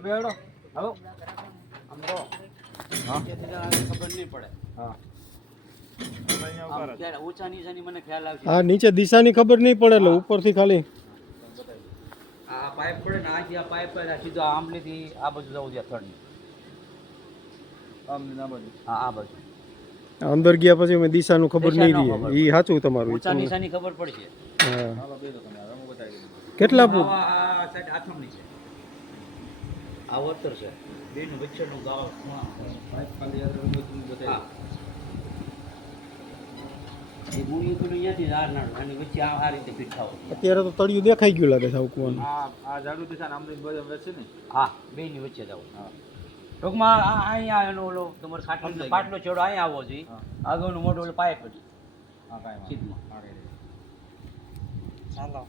બેડો હાલો આમ તો હા ખબર નહીં પડે. હા ઊંચા નીચાની મને ખ્યાલ આવશે. હા નીચે દિશાની ખબર નહીં પડે એટલે ઉપરથી ખાલી આ પાઇપ પડે ને આથી આ પાઇપ સીધો આંબલીથી આ બાજુ જવું છે થડની. આમ ના બાજુ હા આ બાજુ અંદર ગયા પછી અમે દિશાનું ખબર નહીં દિશાનું રહે. ખબર એ સાચું તમારું. ઊંચા નીચાની ખબર પડશે. હા હાલો બેડો તમે હવે હું બતાવી દઉં. કેટલા ફૂટ? આ સાઈડ આથમણી છે. આ વતર છે. બેનું વચ્ચેનું ગાવ પાઇપ ખાલી યાદ રાખો તમે બતાવી હા. એ ગુણી પેલું અહીંયાથી જ નાનું અને વચ્ચે આ રીતે ફીટ થાવ. અત્યારે તો તળિયું દેખાઈ ગયું લાગે છે આવું. આ ઝાડુ દિશા નામ વચ્ચે ને હા બેની વચ્ચે જવું. ટૂંકમાં અહીંયા એનો ઓલો તમારે ખાટલો પાટલો છેડો અહીંયા આવવો જોઈએ. આગળનું મોટું ઓલું પાઇપ જ હા કાંઈ સીધમાં. ચાલો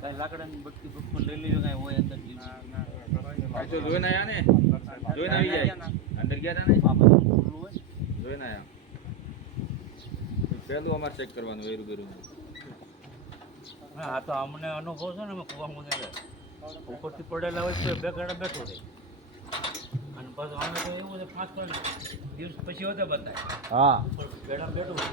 કાંઈ લાકડાની બટકી બટકું લઈ લેજો કાંઈ હોય અંદર આ તો જોઈને આયા ને જોઈને આવી જાય અંદર ગયા હતા ને આ બધું ખુલ્લું હોય. જોઈને આયા પહેલું અમારે ચેક કરવાનું વેરું બેરું હા આ તો અમને અનુભવ છે ને અમે કુવામાં ઉપરથી પડેલા હોય તો બે ઘડા બેઠો રહે અને પાછું અમે તો એવું છે 5 દિવસ પછી હોતે બતાય હા ઉપર બેડા બેઠું હોય.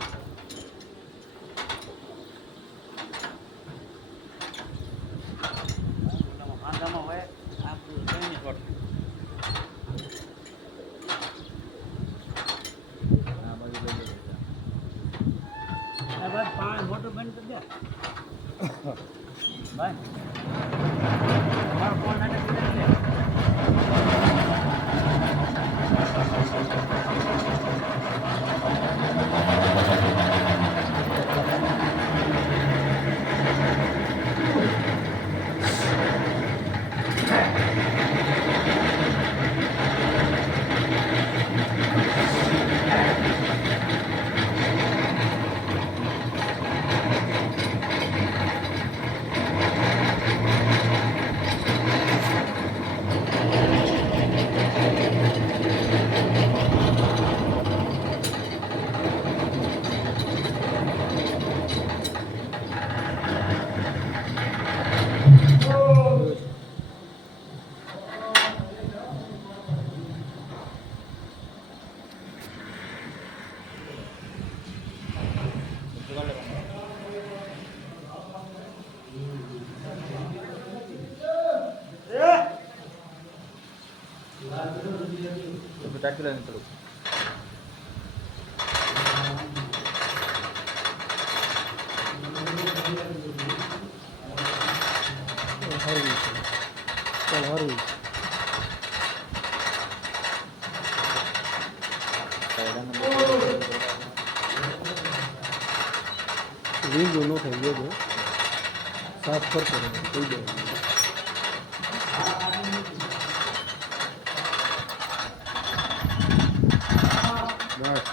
આંધામાં હોય આ બધું કઈ શોટ આ બાજુ લઈ લેજો. બસ પાણી મોટું બંધ કરી દે ભાઈ તમારો ફોન નાટક કરી દે. ટાકી લઈને થોડું સારું. રીંગું ન થઈ ગયો સાફ કરતો થઈ જાય. બસ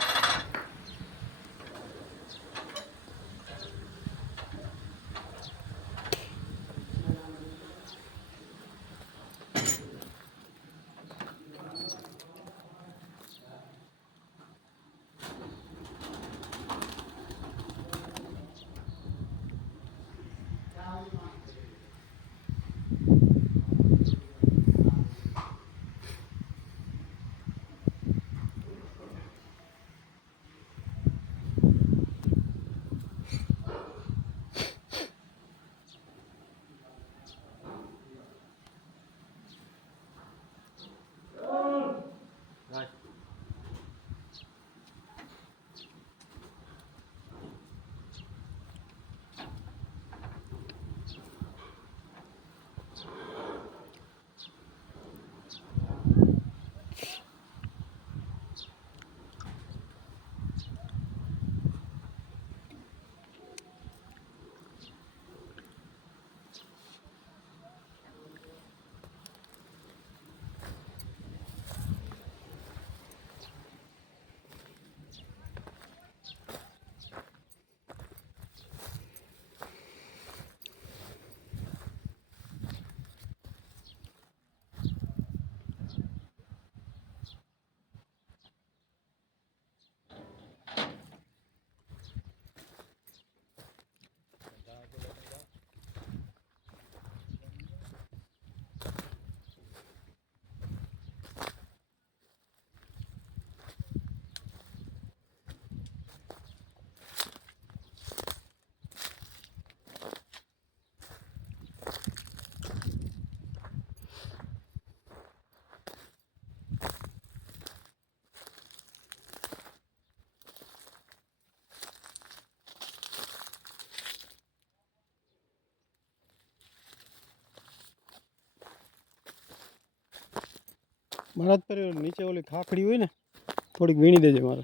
મારા પર નીચે ઓલી ખાખડી હોય ને થોડીક વીણી દેજે મારે.